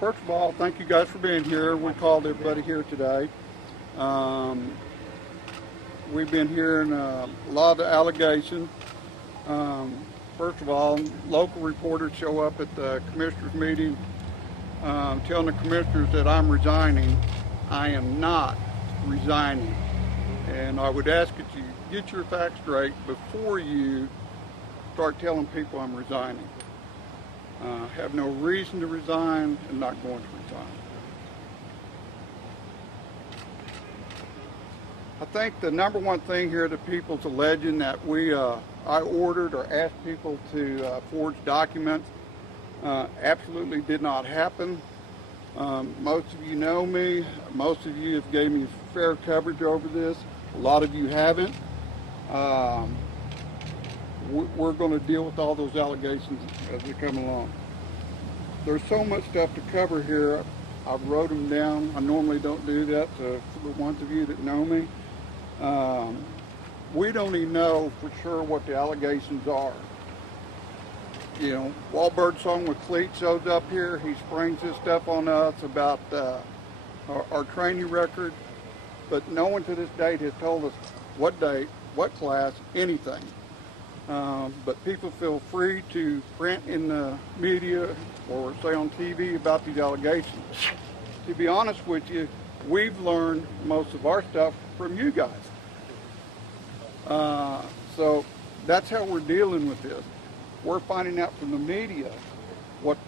first of all, thank you guys for being here. We called everybody here today. We've been hearing a lot of allegations. First of all, local reporters show up at the commissioners meeting telling the commissioners that I'm resigning. I am not resigning. And I would ask that you get your facts straight before you start telling people I'm resigning. Have no reason to resign and not going to resign. I think the number one thing here that people's alleging that I ordered or asked people to forge documents absolutely did not happen. Most of you know me. Most of you have gave me fair coverage over this. A lot of you haven't. We're going to deal with all those allegations as they come along. There's so much stuff to cover here. I wrote them down. I normally don't do that, so for the ones of you that know me, we don't even know for sure what the allegations are. You know, Wahlberg's song with Cleat shows up here. He springs this stuff on us about our training record, but no one to this date has told us what date, what class, anything. But people feel free to print in the media or say on TV about these allegations. To be honest with you, we've learned most of our stuff from you guys. So that's how we're dealing with this. We're finding out from the media what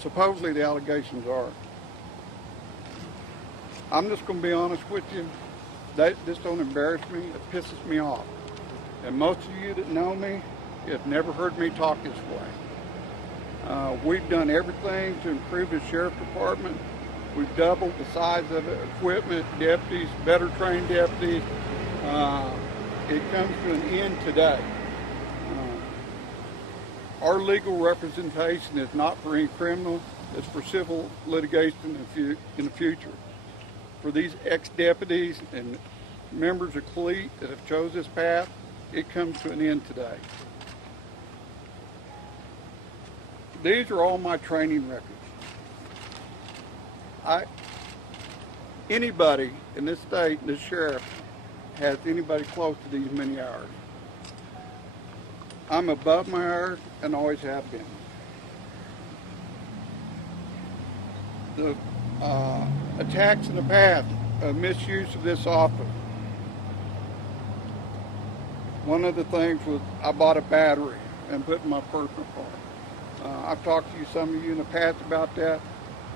supposedly the allegations are. I'm just going to be honest with you. This don't embarrass me. It pisses me off. And most of you that know me have never heard me talk this way. We've done everything to improve the sheriff department. We've doubled the size of it, equipment, deputies, better trained deputies. It comes to an end today. Our legal representation is not for any criminal, it's for civil litigation in the future. For these ex-deputies and members of CLEAT that have chose this path, it comes to an end today. These are all my training records. Anybody in this state, this sheriff, has anybody close to these many hours. I'm above my hours and always have been. The attacks in the past, misuse of this office. One of the things was I bought a battery and put in my personal car. I've talked to some of you in the past about that.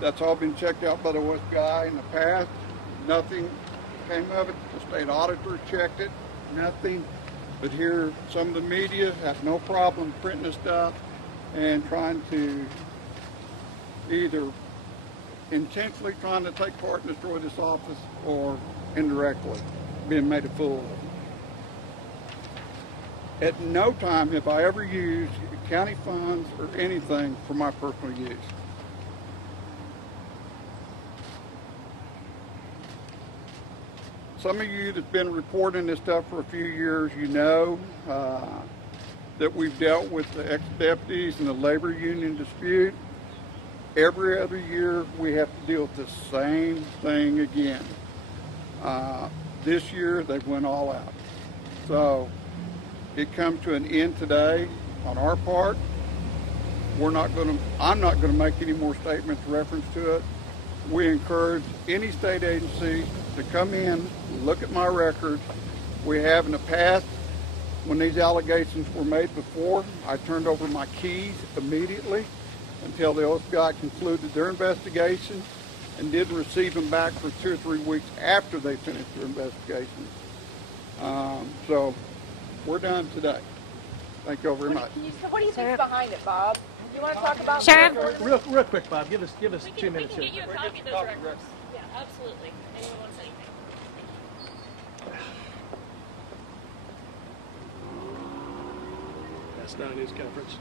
That's all been checked out by the OSBI in the past. Nothing came of it. The state auditors checked it. Nothing. But here, some of the media have no problem printing this stuff and trying to either intentionally trying to take part and destroy this office or indirectly being made a fool of. At no time have I ever used county funds or anything for my personal use. Some of you that's been reporting this stuff for a few years, you know that we've dealt with the ex-deputies and the labor union dispute. Every other year we have to deal with the same thing again. This year they went all out. So it comes to an end today on our part. I'm not going to make any more statements reference to it. We encourage any state agency to come in, look at my records. We have in the past, when these allegations were made before, I turned over my keys immediately until the OSBI concluded their investigation and didn't receive them back for 2 or 3 weeks after they finished their investigation. So we're done today. Thank you all very much. What do you think's behind it, Bob? You want to talk about Sheriff? Real quick, Bob. Give us 2 minutes here. We can get you a copy of those records. Yeah, absolutely. Anyone wants anything? That's not a news conference.